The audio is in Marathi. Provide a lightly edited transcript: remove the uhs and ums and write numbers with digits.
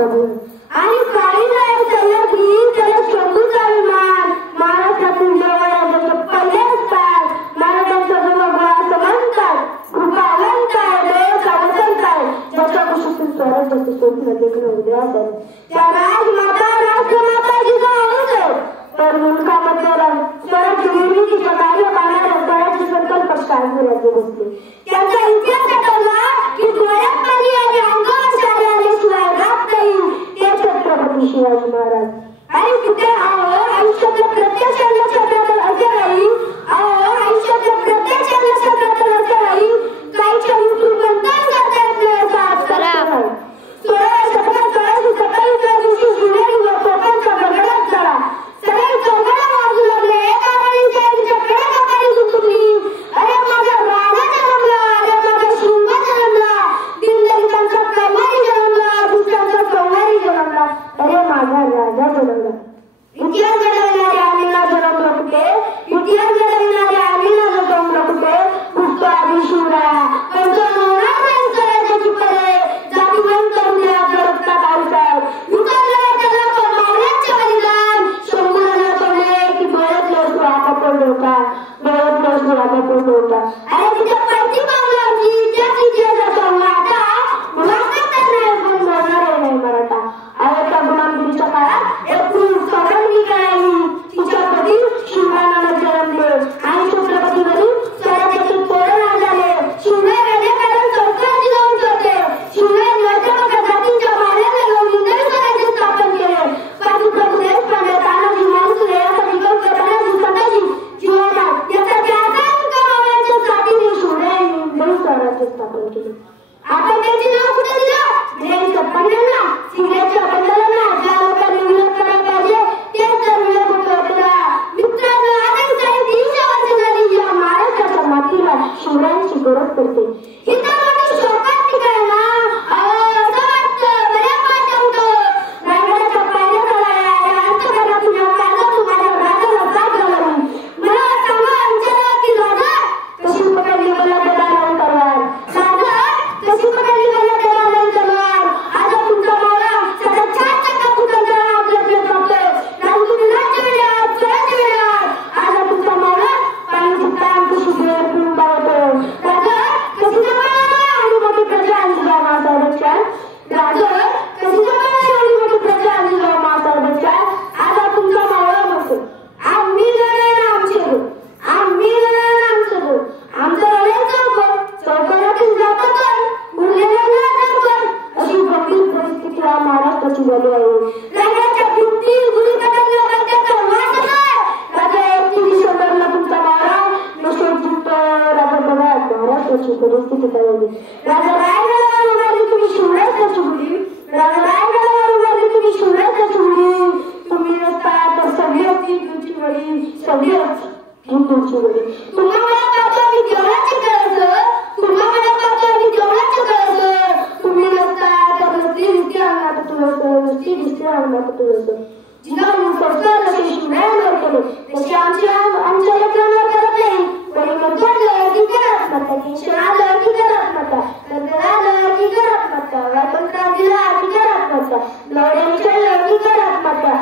प्रभू आणि काळी नाही सह्याद्री त्याला शंभूचा विमान महाराष्ट्रातील जवळ पल्ले असतात महाराजांचा जवळ असं म्हणतात कृपावंत आहे देवाचा वसंत आहे ज्याच्या कुशीतून स्वराज्याचे स्वप्न देखणं उदयास आहे त्या राजमाता राष्ट्रमाता जिजाऊ तर मुलकामध्ये स्वराज्य निर्मितीच्या कार्य पाहणाऱ्या स्वराज्य संकल्प शाळेमध्ये बसले त्यांचा इतिहास आठवला की डोळ्यात पाणी आणि अंगावर शाळे आल्याशिवाय राहत नाही ते छत्रपती शिवाजी महाराज आणि कुठे आयुष्यातल्या प्रत्येक क्षेत्रात असे नाही आयुष्यातल्या प्रत्येक क्षेत्रात असे नाही काहीच्या विसरून नंतर करता येत नाही असा आजकाल 16 दिवशी शिवनेरी व कोकणचा गडगडाट झाला सगळे चौघडा वाजू लागले एका वेळी कडेला पाणी सुटली अरे माझा राजा जन्मला अरे माझा शिंगा जन्मला दिनदलितांचा कव्वाली जन्मला दुसऱ्यांचा कव्वाली जन्मला अरे माझा राजा जन्मला इतिहास घडविणाऱ्या आमीला जन्मला कुठे इतिहास घडविणाऱ्या आमीला जन्मला कुठे पुष्प आधी शिवराया त्यांचं होणार नाही करायची परे जातीवंत करून आपल्या रक्तात आयुष्यात उतरलं त्याला मावळ्यांचे बलिदान शंभूला पडले की डोळ्यात लसू आता पडलो होता डोळ्यात लसू आता पडलो होता अरे तिच्या पैकी पावलाची त्याची जेजा चालला आता मुलाखत नाही पण बोलणार नाही मराठा अरे त्या गुलामगिरीच्या काळात एक सगळ्यांनी काय तिच्या पती शिवरायाला जन्मले आणि छत्रपतीवरील स्वराज्याचे तोरण झाले शिवराय राजे कारण सरकार जिजाऊन होते शिवराय नवचमका जातींच्या माऱ्याने लावून इंग्रज स्वराज्य स्थापन केले काही प्रभू देशपांडे तानाजी मालुसरे यासाठी कल्पनाजी संताजी जीवाला याचा त्याचा मावळ्यांच्या साथीने शिवरायांनी इंग्रज स्वराज्य स्थापन केले आपण त्याचे नाव कुठे दिलं ब्रिटिश सत्तांना सिगरेटच्या बंदरांना ज्या लोकांनी विरोध करायला पाहिजे तेच तर विरोध होता मित्रांनो आता 350 वर्ष झाली या महाराष्ट्राच्या मातीला शिवरायांची गरज पडते इथं मोठी शोकांती काय ना असं वाटतं बऱ्याच वाटत होतं रायगडाच्या पायऱ्या चढायला या अंतकरणातून या काळजातून माझ्या राजाला जाग घालावी मला सांगा आमच्या गावातील राजा कशी पकडली मला दलालांनी तलवार राजा कशी पकडली मला दलालांनी तलवार आज तुमचा मावळा सगळ्या 4 चक्का फुटांचा आपल्याकडे जातोय राजूने राज्य मिळालं स्वराज्य मिळालं आज तुमचा मावळा पाण्याची ताण कशी बेर पिऊन पावतो राजा कशी जमाना आणि मोठी प्रजा आणि जिजाऊ महासाहेबांच्या राजा कशी जमाना एवढी मोठी प्रजा आणि जिजाऊ महासाहेबांच्या आज तुमचा मावळा म्हणतो आम्ही लढणार आमचे गो आम्ही लढणार आमचं गो आमचं लढाई चौकातील जातात उरलेला लढणार अशी गंभीर परिस्थिती या महाराष्ट्राची झाली आहे राजाच्या भिंती गुढी पडल्या त्याचा वास आहे राजा 31 डिसेंबरला तुमचा मावळा नशेत जिंकतो राजा बघा महाराष्ट्राची परिस्थिती काय झाली राजा रायगडावर उभारली तुम्ही शिवरायाची गुढी राजा रायगडावर उभारली तुम्ही शिवरायाची गुढी तुम्ही नसता तर सगळी होती तुमची वडी सगळी होती तुमची वडी तुम्हाला पाहतो मी देवळाची करायचं तुम्हाला पाहतो मी देवळाची करायचं तुम्ही नसता तर नसती दिसते अंगात तुळस नसती दिसते अंगात तुळस जिजाऊ संस्कार असे शिवरायांवर केले तसे आमच्या लेकरांवर करत नाही कोणी म्हणतात की करत नका टेन्शन आलं की करत नका नंतर आलं की करत नका व्यापन दिला की करत नका लढ्या विचारलं की करत नका